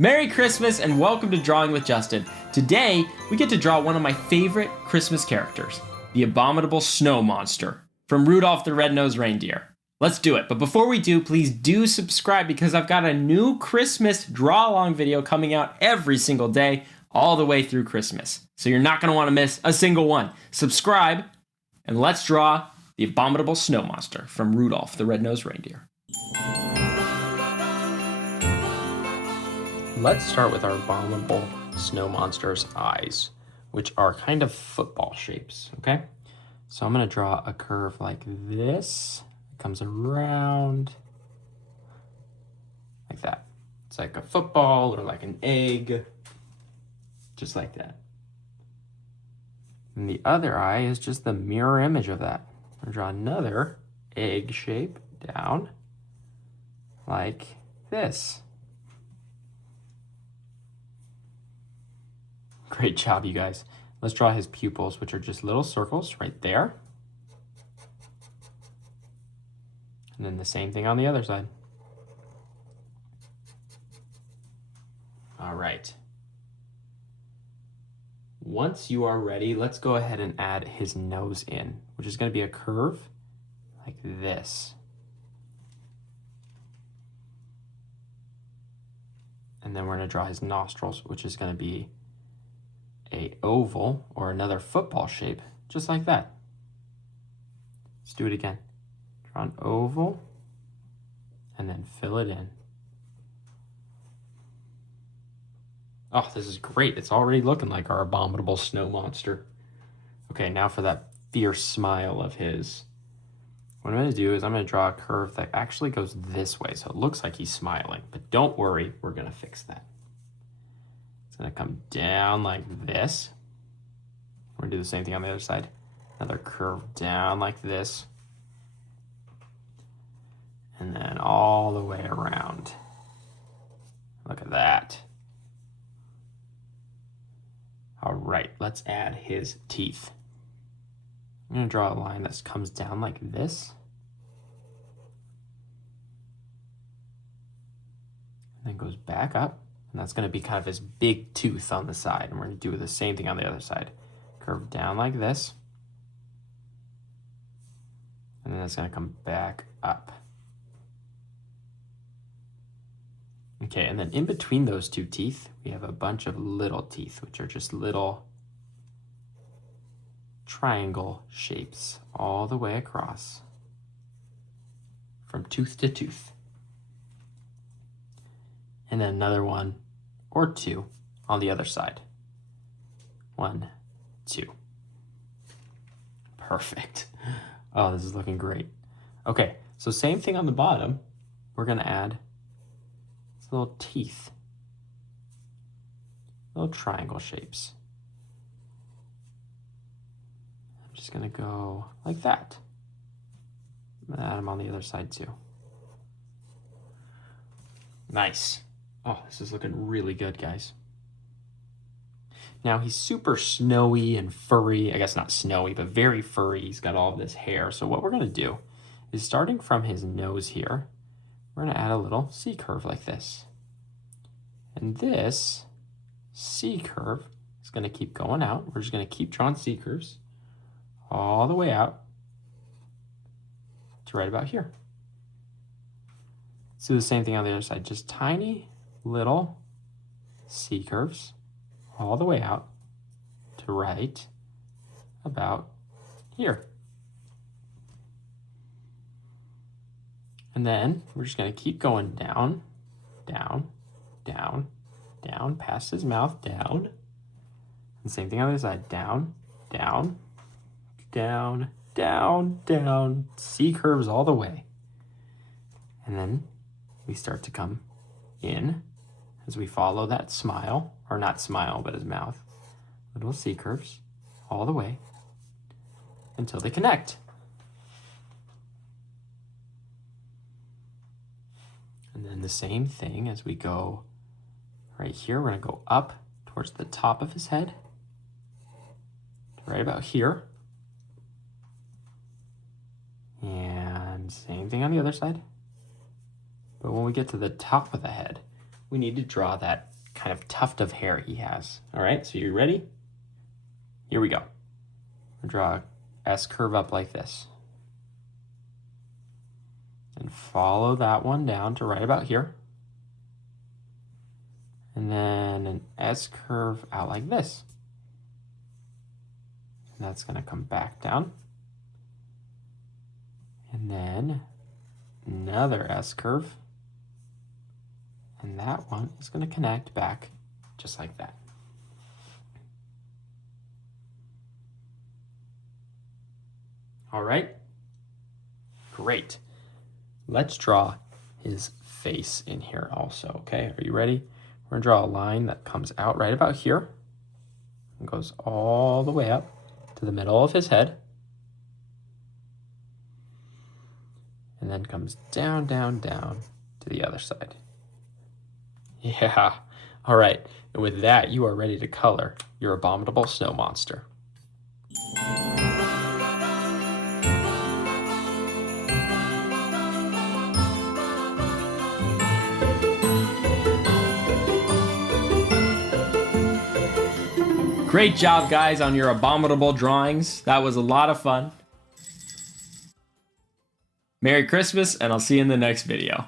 Merry Christmas and welcome to Drawing with Justin. Today, we get to draw one of my favorite Christmas characters, the Abominable Snow Monster from Rudolph the Red-Nosed Reindeer. Let's do it, but before we do, please do subscribe because I've got a new Christmas draw-along video coming out every single day, all the way through Christmas. So you're not going to want to miss a single one. Subscribe, and let's draw the Abominable Snow Monster from Rudolph the Red-Nosed Reindeer. Let's start with our Abominable Snow Monster's eyes, which are kind of football shapes, okay? So I'm going to draw a curve like this. It comes around like that. It's like a football or like an egg, just like that. And the other eye is just the mirror image of that. I'm going to draw another egg shape down like this. Great job, you guys. Let's draw his pupils, which are just little circles right there. And then the same thing on the other side. All right. Once you are ready, let's go ahead and add his nose in, which is going to be a curve like this. And then we're going to draw his nostrils, which is going to be a oval or another football shape, just like that. Let's do it again. Draw an oval and then fill it in. Oh, this is great. It's already looking like our Abominable Snow Monster. Okay, now for that fierce smile of his. What I'm going to do is I'm going to draw a curve that actually goes this way, so it looks like he's smiling. But don't worry, we're going to fix that. Gonna come down like this. We're gonna do the same thing on the other side. Another curve down like this. And then all the way around. Look at that. All right, let's add his teeth. I'm gonna draw a line that comes down like this. And then goes back up. And that's going to be kind of his big tooth on the side. And we're going to do the same thing on the other side. Curve down like this. And then it's going to come back up. Okay, and then in between those two teeth, we have a bunch of little teeth, which are just little triangle shapes all the way across from tooth to tooth. And then another one or two on the other side. 1, 2. Perfect. Oh, this is looking great. Okay, so same thing on the bottom. We're going to add these little teeth, little triangle shapes. I'm just going to go like that. I'm going to add them on the other side too. Nice. Oh, this is looking really good, guys. Now, he's super snowy and furry. I guess not snowy, but very furry. He's got all of this hair. So what we're going to do is starting from his nose here, we're going to add a little C curve like this. And this C curve is going to keep going out. We're just going to keep drawing C curves all the way out to right about here. Let's do the same thing on the other side. Just tiny little C curves all the way out to right about here. And then we're just going to keep going down, down, down, down, past his mouth, down. And same thing on the other side. Down, down, down, down, down. C curves all the way. And then we start to come in as we follow that smile, or not smile, but his mouth. Little C curves all the way until they connect. And then the same thing as we go right here, we're going to go up towards the top of his head, right about here. And same thing on the other side. But when we get to the top of the head, we need to draw that kind of tuft of hair he has. All right, so you ready? Here we go. We'll draw a S curve up like this. And follow that one down to right about here. And then an S curve out like this. And that's going to come back down. And then another S curve. And that one is going to connect back just like that. All right, great. Let's draw his face in here also, okay? Are you ready? We're gonna draw a line that comes out right about here and goes all the way up to the middle of his head. And then comes down, down, down to the other side. Yeah, all right. And with that, you are ready to color your Abominable Snow Monster. Great job, guys, on your abominable drawings. That was a lot of fun. Merry Christmas, and I'll see you in the next video.